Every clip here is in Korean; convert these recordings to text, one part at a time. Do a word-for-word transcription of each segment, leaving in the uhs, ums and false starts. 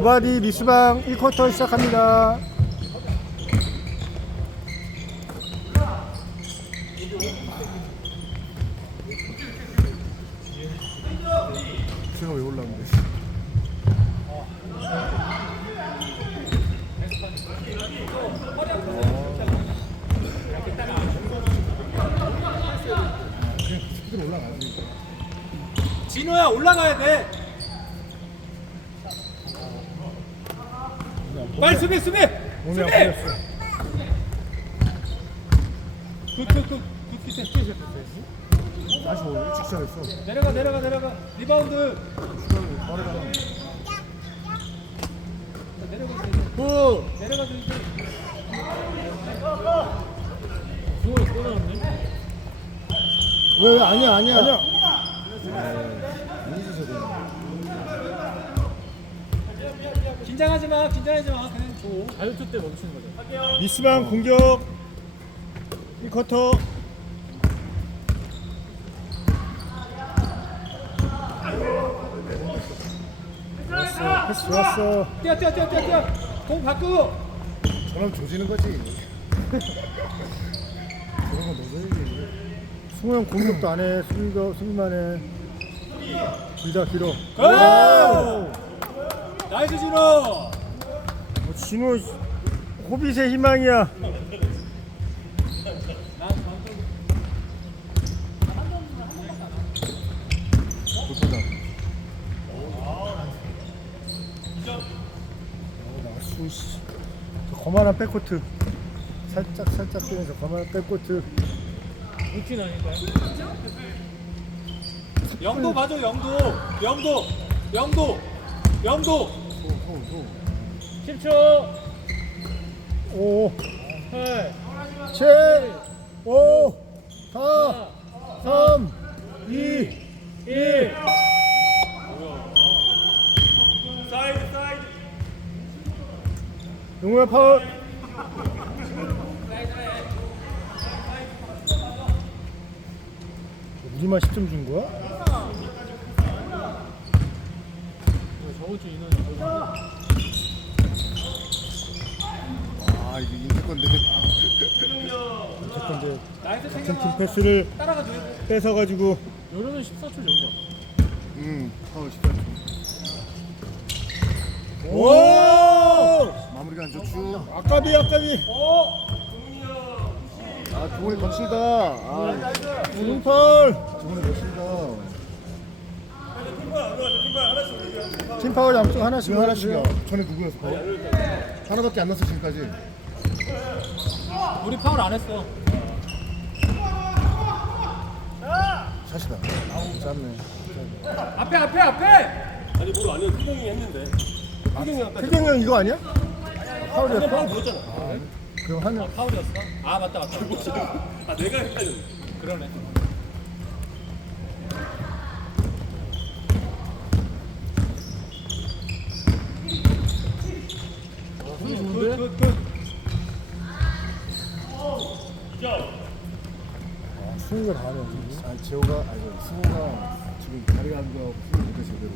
노바디 미스방 일 쿼터 시작합니다. 제가 왜 올라오는데? 그냥 올라가지. 진호야 올라가야 돼. 빨리 수비 수비 몸이 수비. 아프겠어. 굿굿굿 굿 굿. 다시 뭐 일찍 시작했어. 내려가 내려가 내려가 리바운드. 빠르잖아. 내려가 이제. 굿. 내려가서 이제. 왜, 왜 아니야 아니야. 아니야. 긴장하지 마 긴장하지 마 그냥 줘. 자유투 때 멈추는 거죠. 미스방 공격 일 쿼터. 좋았어. 패스 좋았어. 뛰어 뛰어 뛰어 뛰어 뛰어. 공 바꾸고. 저럼 조지는 거지. 저런 거 넣어야지. 승호 형 공격도 안 해. 수비도 수비만 해. 둘 다 길어. 오! 나이스 진호. 어, 진호 호빗의 희망이야. 불편다. 나수 씨. 저 거만한 백코트. 살짝 살짝 뛰면서 거만한 백코트. 루틴 아닐까요? 영도 봐줘 영도 영도 영도 영도. 십 초. 오, 팔. 칠, 오, 사, 삼, 이, 일. 사이드 사이드. 용호야 파울. 우리만 십 점 준 거야? 저번 주 인원이 아 이게 인터건데. 어쨌든 나이스 같은 팀 챙겨놔. 패스를 따라가 줘. 뺏어가지고 요런은 십사 초 정도. 응. 파울 십팔 초. 오! 마무리가 안 좋죠. 아까비 아까비. 오. 아 두번이 거칠다. 아 중 파울. 두번이 거칠다. 팀 파울 양쪽 하나씩 지금 하나씩이야. 넣어주세요. 전에 누구였어? 파울? 하나밖에 안 났어 지금까지. 우리 파울 안 했어. 샷이다. 아우 짧네. 앞에 앞에 앞에. 아니 뭐로 아니야 태경이 했는데 태경이 아까 태경 형 이거 아니야? 파울이었어? 파울 보였잖아. 그럼 하면 파울이었어? 아 맞다 맞다. 맞다. 아 내가 헷갈렸네. 그러네. 소리 좋은데? 굿굿. 승우가 다 하네. 아 재호가 아니 저 승호가 지금 다리가 안 좋아서 수비 못해 제대로.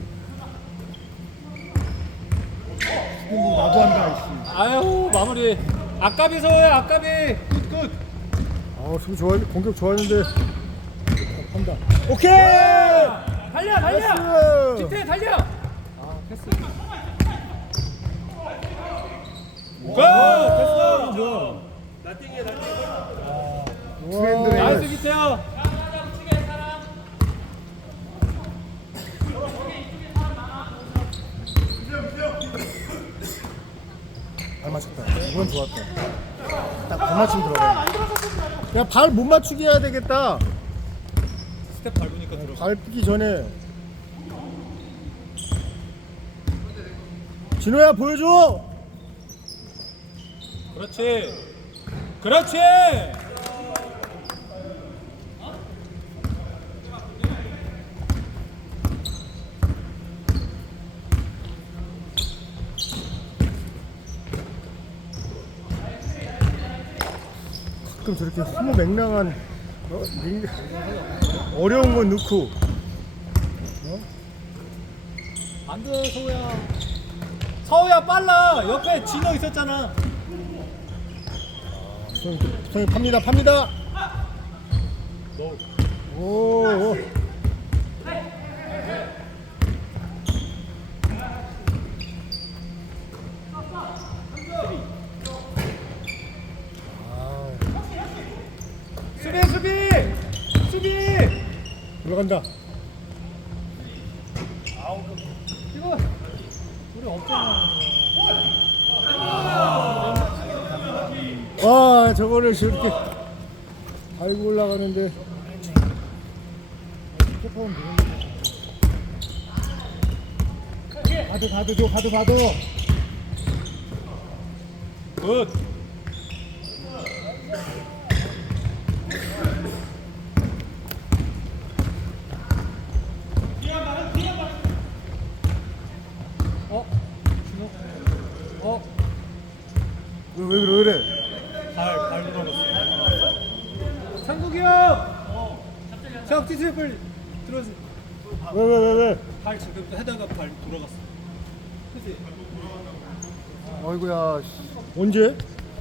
수비 나도 한다 이씨. 아유 마무리. 아까비 서야 아까비. 굿굿. 아 수비 좋아 공격 좋아하는데 한다. 오케이. 달려 달려. 패스. 집대 달려. 아 패스. 고! 됐어. 뭐야? 나띵이야 나띵. 트렌드네. 나이스 기태야. 잘 맞췄다. 이건 좋았다. 딱 발맞춤 들어가. 야 발 못 맞추게 해야 되겠다. 스텝 밟으니까 들어. 밟기 전에. 진호야 보여줘. 그렇지. 그렇지. 가끔 저렇게 흐무맹랑한 어, 민- 어려운 건 넣고 안 돼, 소우야. 서우야 빨라. 옆에 진호 있었잖아. 손이 손이 팝니다 팝니다. 오. 오. 수비 수비 수비. 들어간다. 이거 우리 없잖아. 와 저거를 저렇게 달고 올라가는데 가드 가드 줘 가드 가드. 굿. 어? 준호? 어? 왜, 왜 그래 왜 그래? 발발 들어갔어. 상국이 형. 자 뛰세요 빨리. 들어오세요. 왜 왜 왜 왜? 발 지금 해다가 발 돌아갔어. 그치? 어이구야. 씨. 언제?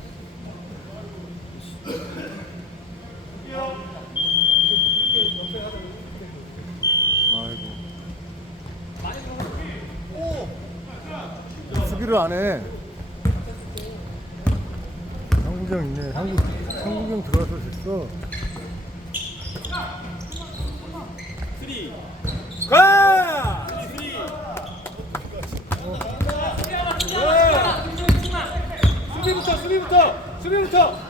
아이고. 수비를 안 해. 한국형 있네. 한국 한국형 들어와서 됐어. 가! 수비부터 수비부터 수비부터.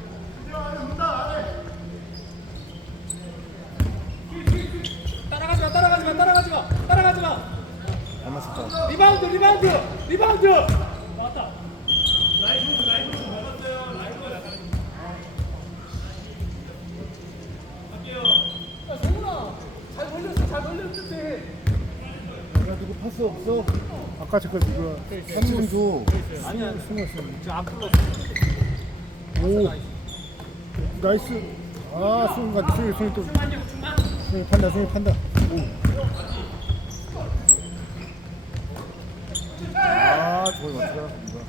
따라가지 마 따라가지 마 따라가지 마 따라가지 마. 안 맞췄다. 리바운드 리바운드 리바운드. 맞다. 야 누구 파스 없어? 아까 저거 누구야? 한명 줘. 아니야. 숨었어. 지금 안 풀었어. 오. 나이스. 아, 승이 간다. 승이, 승이 또. 승이 판다, 승이 판다. 오. 아 저걸 맞추라. 누가?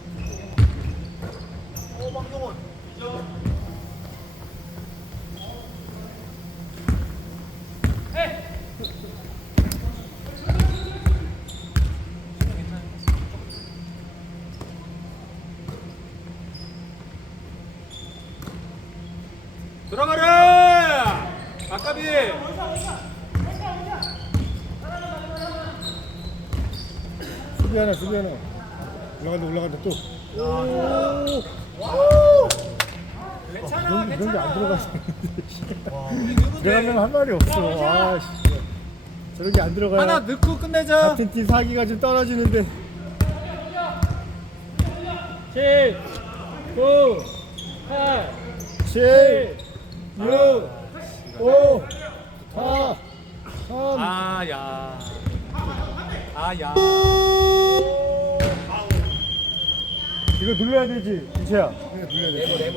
들어가라. 아까비. 수비 하나, 수비 하나. 올라간다, 올라간다, 또. 괜찮아 이런, 이런 괜찮아. 게안 들어가서. 우리 누군데? 들어가면 한 말이 없어. 아, 씨. 저런 게 안 들어가야. 하나 넣고 끝내자. 같은 팀 사기가 좀 떨어지는데. 칠, 구, 팔, 칠, 육, 오, 사, 삼. 아야. 아야. 이거 눌러야 되지, 이채야. 그냥 눌러야 돼.